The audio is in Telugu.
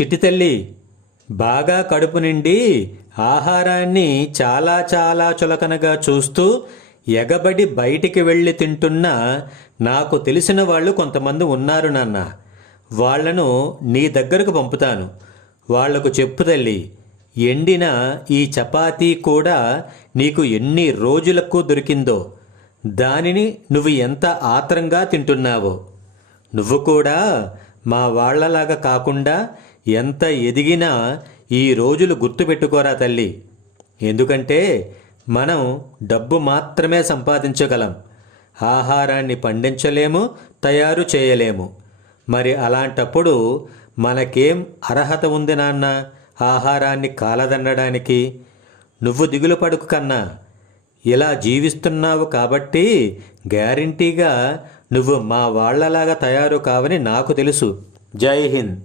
చిట్టి తల్లి బాగా కడుపు నిండి ఆహారాన్ని చాలా చాలా చులకనగా చూస్తూ ఎగబడి బయటికి వెళ్ళి తింటున్న నాకు తెలిసిన వాళ్ళు కొంతమంది ఉన్నారు నాన్న. వాళ్ళను నీ దగ్గరకు పంపుతాను. వాళ్ళకు చెప్పు తల్లి ఎండిన ఈ చపాతీ కూడా నీకు ఎన్ని రోజులకు దొరికిందో? దానిని నువ్వు ఎంత ఆత్రంగా తింటున్నావో? నువ్వు కూడా మా వాళ్ళలాగా కాకుండా ఎంత ఎదిగినా ఈ రోజులు గుర్తుపెట్టుకోరా తల్లి. ఎందుకంటే మనం డబ్బు మాత్రమే సంపాదించగలం. ఆహారాన్ని పండించలేము తయారు చేయలేము. మరి అలాంటప్పుడు మనకేం అర్హత ఉంది నాన్న? ఆహారాన్ని కాలదన్నడానికి. నువ్వు దిగులు పడుకు కన్నా. ఇలా జీవిస్తున్నావు కాబట్టి గ్యారంటీగా నువ్వు మా వాళ్ళలాగా తయారు కావని నాకు తెలుసు. జై హింద్.